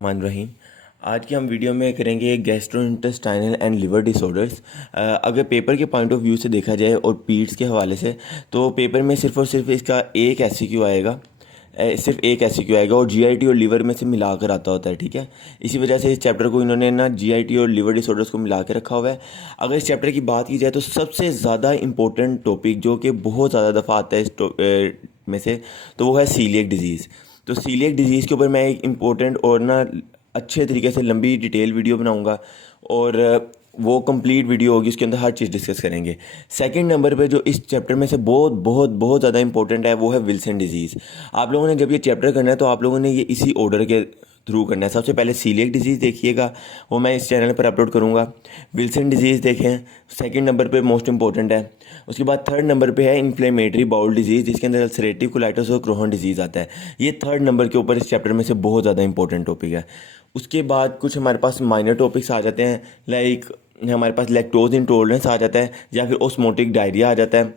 मान रहीम। आज की हम वीडियो में करेंगे गैस्ट्रोइंटेस्टाइनल एंड लिवर डिसऑर्डर्स। अगर पेपर के पॉइंट ऑफ व्यू से देखा जाए और पीट्स के हवाले से, तो पेपर में सिर्फ और सिर्फ इसका एक एससीक्यू आएगा। सिर्फ एक एससीक्यू आएगा और जीआईटी और लिवर में से मिला कर आता होता है, ठीक है। इसी वजह से इस चैप्टर को इन्होंने ना जीआईटी और लिवर डिसऑर्डर्स को मिला के रखा हुआ है। अगर इस चैप्टर की बात की जाए तो सबसे ज़्यादा इंपॉर्टेंट टॉपिक जो कि बहुत ज़्यादा दफ़ा आता है में से, तो वो है सीलिएक डिजीज़। तो सीलिएक डिजीज़ के ऊपर मैं एक इम्पोर्टेंट और ना अच्छे तरीके से लंबी डिटेल वीडियो बनाऊंगा और वो कंप्लीट वीडियो होगी, उसके अंदर हर चीज़ डिस्कस करेंगे। सेकंड नंबर पे जो इस चैप्टर में से बहुत बहुत बहुत ज़्यादा इंपॉर्टेंट है वो है विल्सन डिजीज़। आप लोगों ने जब ये चैप्टर करना है तो आप लोगों ने ये इसी ऑर्डर के थ्रू करना है। सबसे पहले सीलिएक डिजीज़ देखिएगा, वो मैं इस चैनल पर अपलोड करूँगा। विल्सन डिजीज़ देखें, सेकंड नंबर पे मोस्ट इंपॉर्टेंट है। उसके बाद थर्ड नंबर पे है इन्फ्लेमेटरी बाउल डिजीज़, जिसके अंदर अल्सरेटिव कोलाइटिस और क्रोहन डिजीज़ आता है। ये थर्ड नंबर के ऊपर इस चैप्टर में से बहुत ज़्यादा इंपॉर्टेंट टॉपिक है। उसके बाद कुछ हमारे पास माइनर टॉपिक्स आ जाते हैं, लाइक हमारे पास लैक्टोज इंटॉलरेंस आ जाता है, या फिर ओस्मोटिक डायरिया आ जाता है,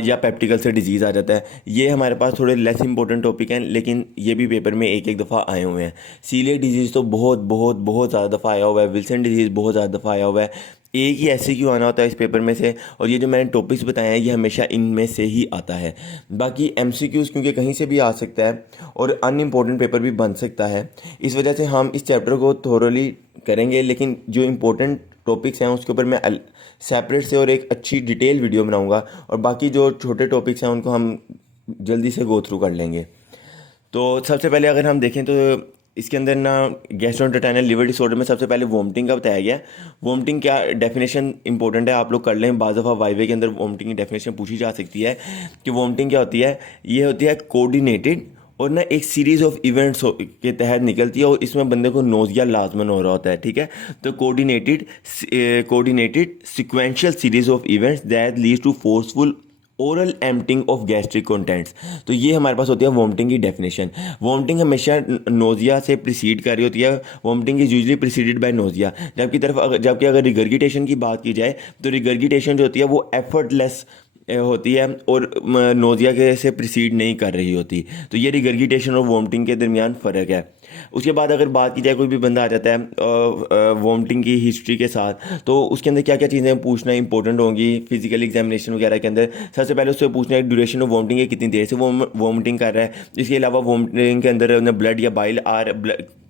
या पेप्टिक अल्सर डिजीज़ आ जाता है। ये हमारे पास थोड़े लेस इंपॉर्टेंट टॉपिक हैं, लेकिन ये भी पेपर में एक एक दफ़ा आए हुए हैं। सीलिएक डिजीज़ तो बहुत बहुत बहुत ज़्यादा दफ़ा आया हुआ है। विल्सन डिजीज़ बहुत ज़्यादा दफ़ा आया हुआ है। एक ही ऐसे क्यों आना होता है इस पेपर में से, और ये जो मैंने टॉपिक्स बताए हैं ये हमेशा इनमें से ही आता है। बाकी एमसीक्यूज़ क्योंकि कहीं से भी आ सकता है और अनइम्पोर्टेंट पेपर भी बन सकता है, इस वजह से हम इस चैप्टर को थोरोली करेंगे, लेकिन जो इम्पोर्टेंट टॉपिक्स हैं उसके ऊपर मैं सेपरेट से और एक अच्छी डिटेल वीडियो बनाऊंगा, और बाकी जो छोटे टॉपिक्स हैं उनको हम जल्दी से गो थ्रू कर लेंगे। तो सबसे पहले अगर हम देखें तो इसके अंदर ना गैस्ट्रोइंटेस्टाइनल लिवर डिसऑर्डर में सबसे पहले वोमिटिंग का बताया गया है। वोमिटिंग क्या डेफिनेशन इंपॉर्टेंट है, आप लोग कर लें। बाज़ दफ़ा वाइवे के अंदर वोमिटिंग की डेफिनेशन पूछी जा सकती है कि वोमिटिंग क्या होती है। ये होती है कोऑर्डिनेटेड और ना एक सीरीज़ ऑफ इवेंट्स के तहत निकलती है, और इसमें बंदे को नोज़िया लाजमन हो रहा होता है, ठीक है। तो coordinated sequential series of events that lead to forceful oral emptying of gastric contents. तो ये हमारे पास होती है वोमिटिंग की डेफिनेशन। वोमिटिंग हमेशा नोजिया से प्रिसीड कर रही होती है। Vomiting is usually preceded by nausea. जबकि अगर रिगर्गिटेशन की बात की जाए तो रिगर्गिटेशन जो होती है वो एफर्टलेस होती है और नोजिया के से प्रिसीड नहीं कर रही होती। तो ये रिगर्गिटेशन और वोमिटिंग के दरमियान फ़र्क है। उसके बाद अगर बात की जाए, कोई भी बंदा आ जाता है वोमिटिंग की हिस्ट्री के साथ, तो उसके अंदर क्या क्या चीज़ें पूछना इंपॉर्टेंट होंगी फिजिकल एग्जामिनेशन वगैरह के अंदर। सबसे पहले उससे पूछना है ड्यूरेशन ऑफ वोमिटिंग है, कितनी देर से वोमिटिंग कर रहा है। इसके अलावा वोमिटिंग के अंदर ब्लड या बाइल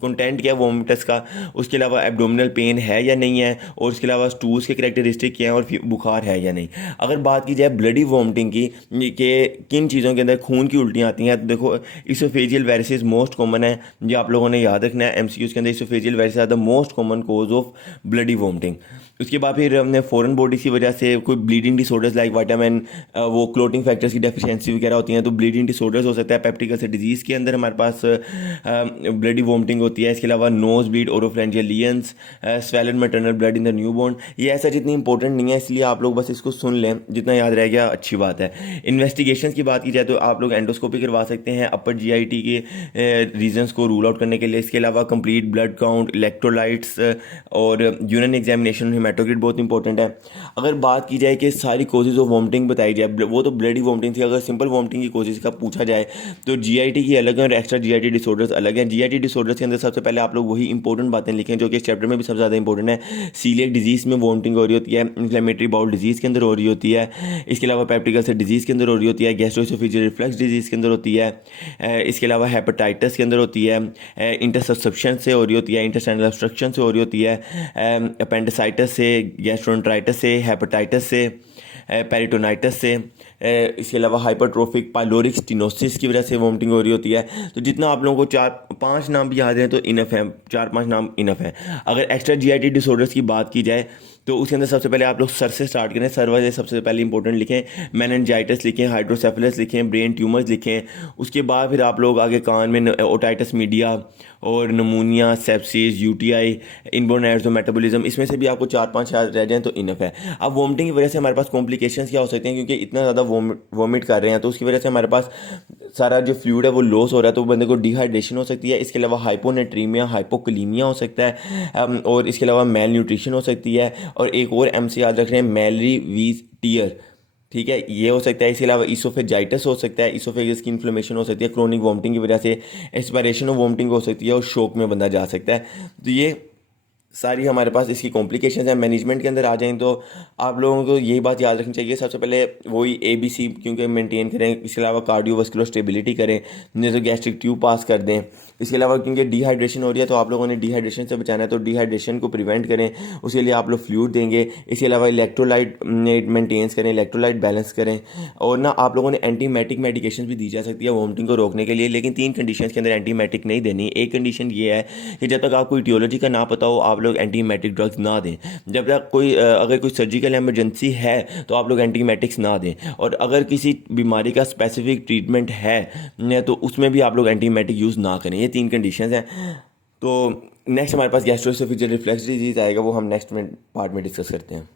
कंटेंट क्या है वोमिटस का। उसके अलावा एब्डोमिनल पेन है या नहीं है, और उसके अलावा स्टूल्स के करैक्टरिस्टिक क्या हैं और बुखार है या नहीं। अगर बात की जाए ब्लडी वोमिटिंग की, कि किन चीज़ों के अंदर खून की उल्टियाँ आती हैं, तो देखो इसोफेजियल वेरिसेस मोस्ट कॉमन है, जो आप लोगों ने याद रखना है। एमसीक्यूज़ के अंदर oesophageal varices are the most common cause of bloody vomiting. उसके बाद फिर हमने फॉरेन बॉडीज़ की वजह से कोई ब्लीडिंग डिसऑर्डर्स लाइक विटामिन वो क्लोटिंग फैक्टर्स की डेफिशिएंसी वगैरह होती हैं, तो ब्लीडिंग डिसऑर्डर्स हो सकता है। पेप्टिक अल्सर डिजीज़ के अंदर हमारे पास ब्लडी वोमिटिंग होती है। इसके अलावा nose bleed, oropharyngeal lesions, swallowed maternal blood in the newborn. ये ऐसा जितनी इंपॉर्टेंट नहीं है, इसलिए आप लोग बस इसको सुन लें, जितना याद रह गया अच्छी बात है। इन्वेस्टिगेशन की बात की जाए तो आप लोग एंडोस्कोपी करवा सकते हैं अपर जीआईटी के रीजंस को रूल आउट करने के लिए। इसके अलावा कंप्लीट ब्लड काउंट, इलेक्ट्रोलाइट्स और यूरिन एग्जामिनेशन, हेमाटोक्रिट बहुत इंपॉर्टेंट है। अगर बात की जाए कि सारी कोजेज ऑफ वोमिटिंग बताई जाए, वो तो ब्लडी वोमिटिंग थी। अगर सिंपल वोमिटिंग की कोजेज का पूछा जाए तो जीआईटी की अलग है और एक्स्ट्रा जीआईटी डिसऑर्डर्स अलग हैं। जीआईटी डिसऑर्डर्स के अंदर सबसे पहले आप लोग वही इंपॉर्टेंट बातें लिखें जो कि इस चैप्टर में भी सबसे ज़्यादा इंपॉर्टेंट है। सीलिएक डिजीज़ में वोमिटिंग हो रही होती है, इन्फ्लेमेटरी बाउल डिजीज़ के अंदर हो रही होती है। इसके अलावा पेप्टिक अल्सर डिजीज़ के अंदर हो रही होती है, गैस्ट्रोएसोफेजियल रिफ्लक्स डिजीज़ के अंदर होती है। इसके अलावा हेपेटाइटिस के अंदर होती है, इंटरसब्सक्शन से हो रही होती है, इंटेस्टाइनल ऑब्स्ट्रक्शन से हो रही होती है, अपेंडिसाइटिस से, गैस्ट्रोएंटेराइटिस से, हेपेटाइटिस से, पेरिटोनाइटिस से। इसके अलावा हाइपरट्रोफिक पाइलोरिक स्टिनोसिस की वजह से वोमिटिंग हो रही होती है। तो जितना आप लोगों को 4-5 नाम भी याद हैं तो इनफ है, 4-5 नाम इनफ है। अगर एक्स्ट्रा जीआईटी डिसऑर्डर्स की बात की जाए तो उसके अंदर सबसे पहले आप लोग सर से स्टार्ट करें। सर वाले सबसे पहले इंपॉर्टेंट लिखें, मेनिंजाइटिस लिखें, हाइड्रोसेफलस लिखें, ब्रेन ट्यूमर्स लिखें। उसके बाद फिर आप लोग आगे कान में ओटाइटिस मीडिया और pneumonia, sepsis, UTI, inborn errors metabolism, इसमें से भी आपको 4-5 याद रह जाएं तो इनफ है। अब वोमिटिंग की वजह से हमारे पास कॉम्प्लिकेशंस क्या हो सकते हैं, क्योंकि इतना ज़्यादा वोमिट कर रहे हैं तो उसकी वजह से हमारे पास सारा जो फ्लूइड है वो लॉस हो रहा है, तो बंदे को डिहाइड्रेशन हो सकती है। इसके अलावा हाइपोनेट्रीमिया, हाइपोकलीमिया हो सकता है, और इसके अलावा मेल न्यूट्रिशन हो सकती है। और एक और एमसी याद रख रहे हैं, मैलरी वीज टीयर। ठीक है, ये हो सकता है। इसके अलावा इसोफेजाइटिस हो सकता है, इसोफेगस की इन्फ्लेमेशन हो सकती है, क्रोनिक वोमिटिंग की वजह से एस्पिरेशन ऑफ वोमिटिंग हो सकती है और शोक में बंदा जा सकता है। तो ये सारी हमारे पास इसकी कॉम्प्लिकेशंस हैं। मैनेजमेंट के अंदर आ जाएं तो आप लोगों को यही बात याद रखनी चाहिए, सबसे पहले वही ABC क्योंकि मेंटेन करें। इसके अलावा कार्डियोवास्कुलर स्टेबिलिटी करें, नहीं तो गैस्ट्रिक ट्यूब पास कर दें। इसके अलावा क्योंकि डिहाइड्रेशन हो रही है तो आप लोगों ने डिहाइड्रेशन से बचाना है, तो डिहाइड्रेशन को प्रिवेंट करें, उसके लिए आप लोग फ्लूइड देंगे। इसके अलावा इलेक्ट्रोलाइट मेंटेन्स करें, इलेक्ट्रोलाइट बैलेंस करें। और ना आप लोगों ने एंटीमेटिक मेडिकेशन भी दी जा सकती है वोमिटिंग को रोकने के लिए, लेकिन 3 कंडीशंस के अंदर एंटीमेटिक नहीं देनी। एक कंडीशन ये है कि जब तक आपको ईटियोलॉजी का ना पता हो आप लोग एंटीमेटिक ड्रग्स ना दें। जब तक अगर कोई सर्जिकल एमरजेंसी है तो आप लोग एंटीमेटिक्स ना दें। और अगर किसी बीमारी का स्पेसिफिक ट्रीटमेंट है तो उसमें भी आप लोग एंटीमेटिक यूज़ ना करें। ये 3 कंडीशंस हैं। तो नेक्स्ट हमारे पास गैस्ट्रोएसोफेजियल रिफ्लक्स डिजीज़ आएगा, वो हम नेक्स्ट में पार्ट में डिस्कस करते हैं।